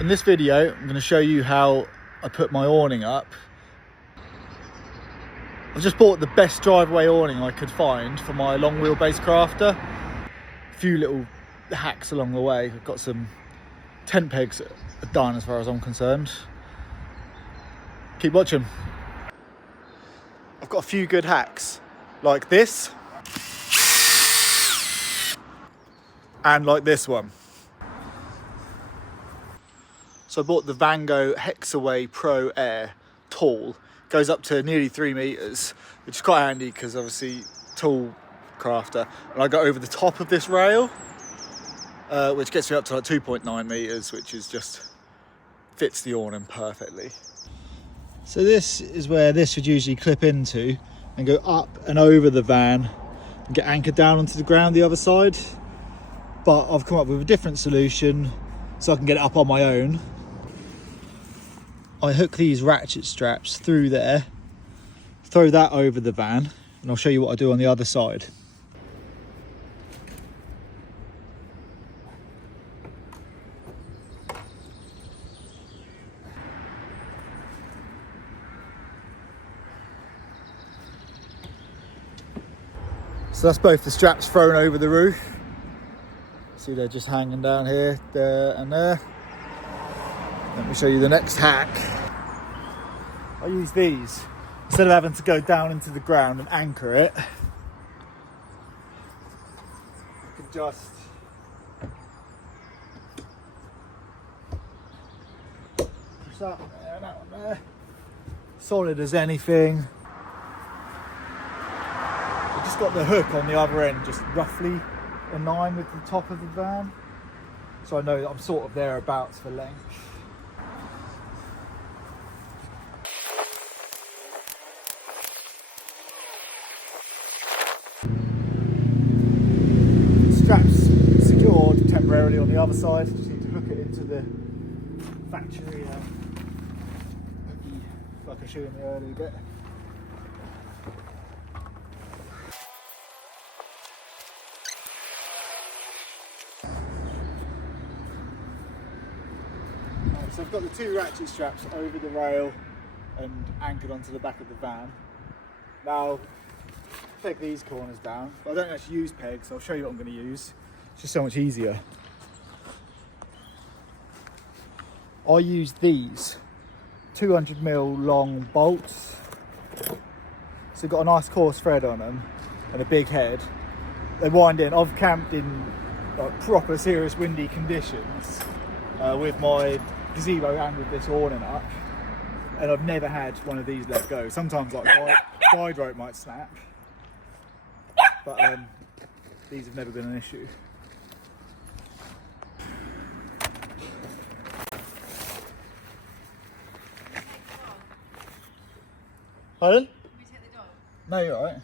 In this video, I'm going to show you how I put my awning up. I've just bought the best driveway awning I could find for my long wheelbase crafter. A few little hacks along the way. I've got some tent pegs done as far as I'm concerned. Keep watching. I've got a few good hacks, like this, and like this one. So I bought the Vango Hexair Pro Air tall. Goes up to nearly 3 meters, which is quite handy because obviously tall crafter. And I got over the top of this rail, which gets me up to like 2.9 meters, which is just fits the awning perfectly. So this is where this would usually clip into and go up and over the van and get anchored down onto the ground the other side. But I've come up with a different solution so I can get it up on my own. I hook these ratchet straps through there, throw that over the van, and I'll show you what I do on the other side. So that's both the straps thrown over the roof. See, they're just hanging down here, there and there. Let me show you the next hack. I use these. Instead of having to go down into the ground and anchor it, I can just push that one there and that one there. Solid as anything. I've just got the hook on the other end, just roughly in line with the top of the van. So I know that I'm sort of thereabouts for length. Straps secured temporarily on the other side. Just need to hook it into the factory hooky, like I showed you in the earlier bit. Right, so I've got the two ratchet straps over the rail and anchored onto the back of the van. Now, peg these corners down, but I don't actually use pegs, so I'll show you what I'm going to use. It's just so much easier. I use these 200mm long bolts. So they've got a nice coarse thread on them and a big head. They wind in. I've camped in like proper serious windy conditions with my gazebo and with this awning up, and I've never had one of these let go. Sometimes like guide rope might snap. But these have never been an issue. Pardon? Can we take the dog? No, you're alright.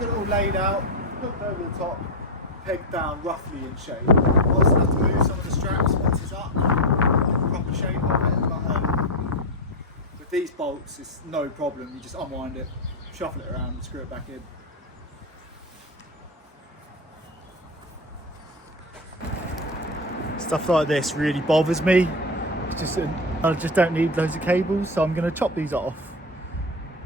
Got it all laid out, hooked over the top, pegged down roughly in shape. I also have to move some of the straps once it's up, like the proper shape of it. But with these bolts, it's no problem. You just unwind it, shuffle it around, and screw it back in. Stuff like this really bothers me. It's just I just don't need loads of cables, so I'm going to chop these off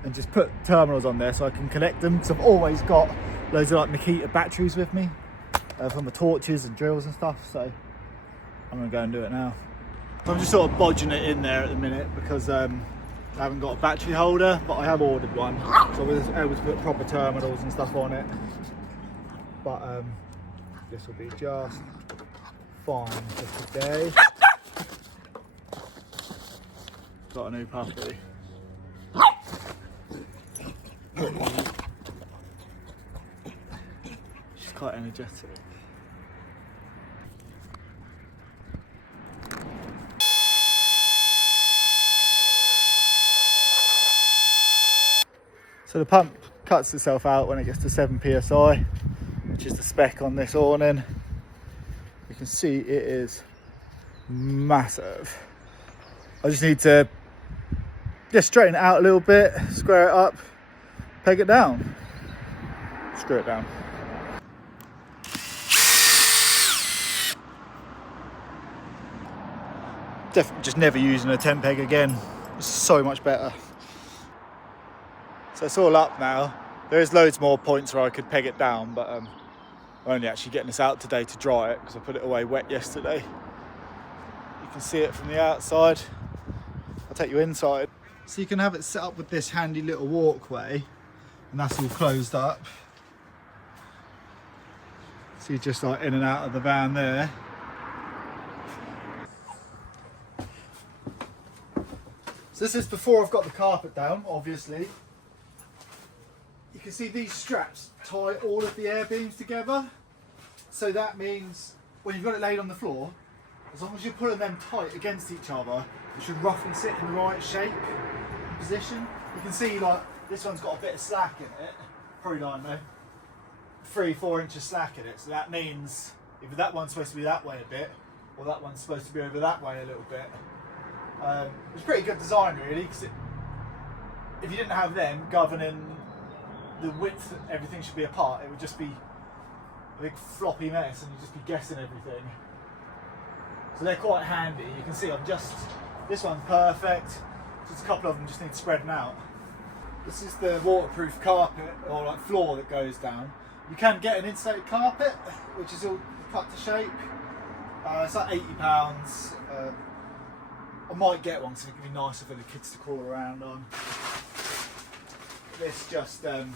and just put terminals on there so I can connect them, because I've always got loads of like Makita batteries with me for my torches and drills and stuff, so I'm gonna go and do it now. So I'm just sort of bodging it in there at the minute because I haven't got a battery holder, but I have ordered one, so I was able to put proper terminals and stuff on it. But this will be just fine for today. Got a new puppy. quite energetic. So the pump cuts itself out when it gets to 7 psi, which is the spec on this awning. You can see it is massive. I just need to just straighten it out a little bit, square it up, peg it down, screw it down. Definitely just never using a 10 peg again. It's so much better. So it's all up now. There is loads more points where I could peg it down, but I'm only actually getting this out today to dry it because I put it away wet yesterday. You can see it from the outside. I'll take you inside. So you can have it set up with this handy little walkway, and that's all closed up. So you're just like in and out of the van there. So this is before I've got the carpet down, obviously. You can see these straps tie all of the air beams together. So that means when you've got it laid on the floor, as long as you're pulling them tight against each other, it should roughly sit in the right shape and position. You can see like this one's got a bit of slack in it, probably like 3-4 inches slack in it. So that means either that one's supposed to be that way a bit, or that one's supposed to be over that way a little bit. It's pretty good design really, because if you didn't have them governing the width, everything should be apart, it would just be a big floppy mess and you'd just be guessing everything. So they're quite handy. You can see this one's perfect, just a couple of them just need spreading out. This is the waterproof carpet or like floor that goes down. You can get an insulated carpet which is all cut to shape. It's like £80. I might get one because it could be nicer for the kids to crawl around on. This just there's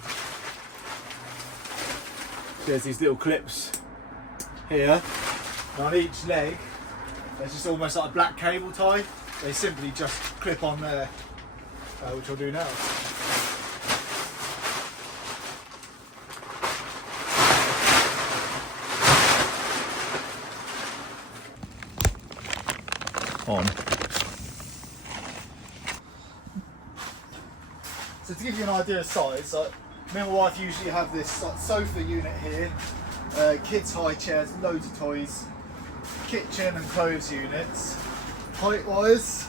these little clips here, and on each leg there's just almost like a black cable tie. They simply just clip on there, which I'll do now. On. So to give you an idea of size, like, me and my wife usually have this like, sofa unit here, kids high chairs, loads of toys, kitchen and clothes units. Height wise,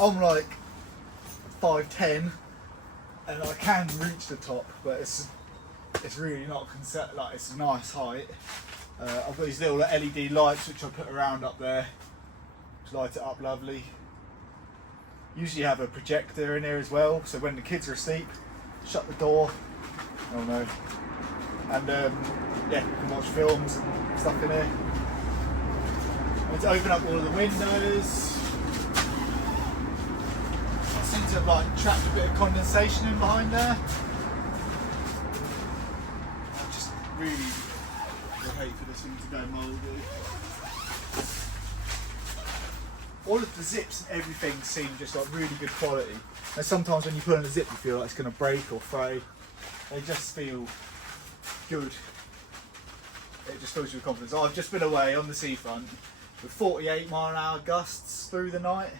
I'm like 5'10", and I can reach the top, but it's really not like it's a nice height. I've got these little LED lights which I put around up there to light it up lovely. Usually have a projector in here as well, so when the kids are asleep, shut the door. Oh no. And yeah, you can watch films and stuff in here. I need to open up all of the windows. I seem to have like trapped a bit of condensation in behind there. I just really would hate for this thing to go mouldy. All of the zips and everything seem just like really good quality. And sometimes when you put in a zip you feel like it's going to break or fray. They just feel good. It just fills you with confidence. I've just been away on the seafront with 48-mile-an-hour gusts through the night.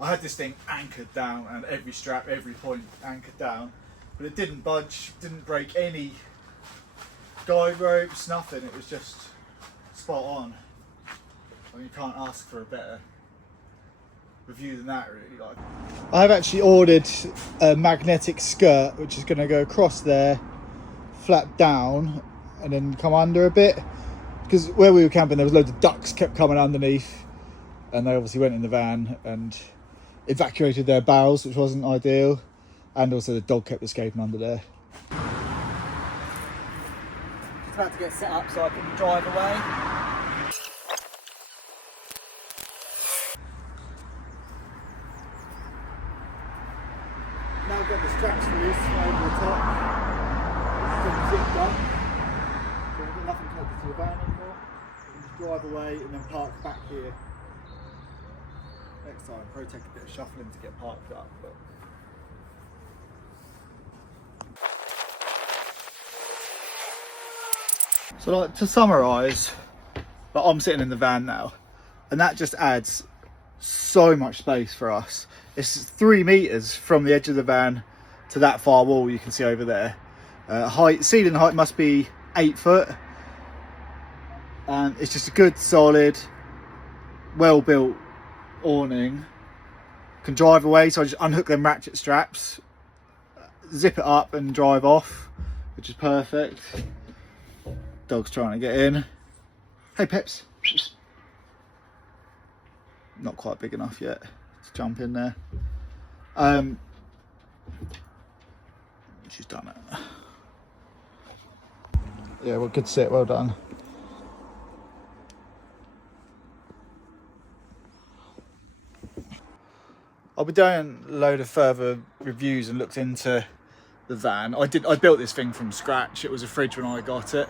I had this thing anchored down and every strap, every point anchored down, but it didn't budge, didn't break any guide ropes, nothing. It was just spot on. I mean, you can't ask for a better review than that really. Like, I've actually ordered a magnetic skirt which is going to go across there, flap down and then come under a bit, because where we were camping there was loads of ducks kept coming underneath and they obviously went in the van and evacuated their barrels, which wasn't ideal, and also the dog kept escaping under there. Just about to get set up so I can drive away. Now I've got the straps released over the top. It's zip done. So we've got nothing connected to the van anymore. We can just drive away and then park back here. Next time, probably take a bit of shuffling to get parked up. But So like, to summarise, like, I'm sitting in the van now, and that just adds so much space for us. It's 3 meters from the edge of the van to that far wall you can see over there. Ceiling height must be 8 foot, and it's just a good solid well built awning. Can drive away, so I just unhook them ratchet straps, zip it up and drive off, which is perfect. Dog's trying to get in. Hey Peps. Not quite big enough yet to jump in there. She's done it. Yeah, well, good sit, well done. I'll be doing a load of further reviews and looked into the van. I built this thing from scratch. It was a fridge when I got it.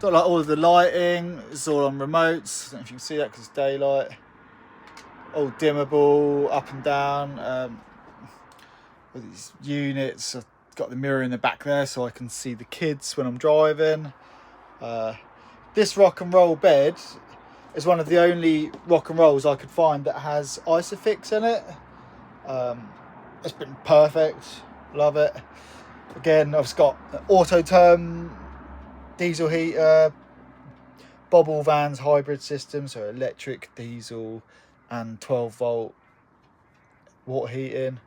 Got like all of the lighting, it's all on remotes. I don't know if you can see that because it's daylight. All dimmable, up and down. With these units, I've got the mirror in the back there so I can see the kids when I'm driving. This rock and roll bed is one of the only rock and rolls I could find that has Isofix in it. It's been perfect, love it. Again, I've got auto term, diesel heater, Bobble Van's hybrid system, so electric, diesel and 12 volt water heating,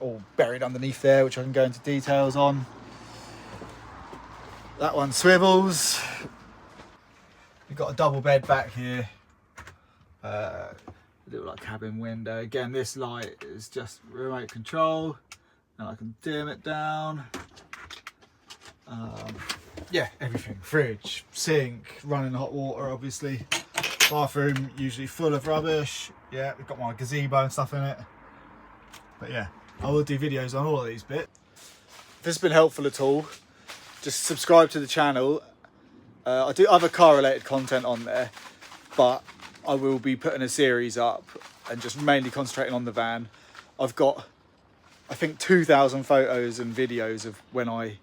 all buried underneath there, which I can go into details on. That one swivels. We've got a double bed back here, little like cabin window. Again, this light is just remote control, and I can dim it down. Yeah, everything. Fridge, sink, running hot water, obviously. Bathroom usually full of rubbish. Yeah, we've got my gazebo and stuff in it. But yeah, I will do videos on all of these bits. If this has been helpful at all, just subscribe to the channel. I do other car related content on there, but I will be putting a series up and just mainly concentrating on the van. I've got, I think, 2,000 photos and videos of when like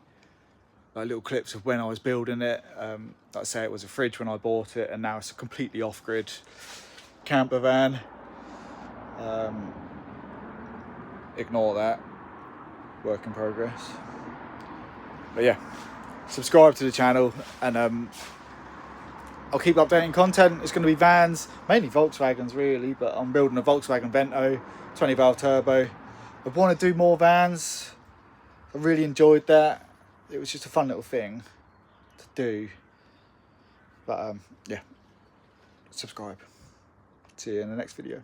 little clips of when I was building it. Like I say, it was a fridge when I bought it, and now it's a completely off-grid camper van. Ignore that, work in progress. But yeah, subscribe to the channel, and I'll keep updating content. It's going to be vans, mainly Volkswagens really, but I'm building a Volkswagen Vento 20 valve turbo. I want to do more vans. I really enjoyed that. It was just a fun little thing to do. But yeah, subscribe. See you in the next video.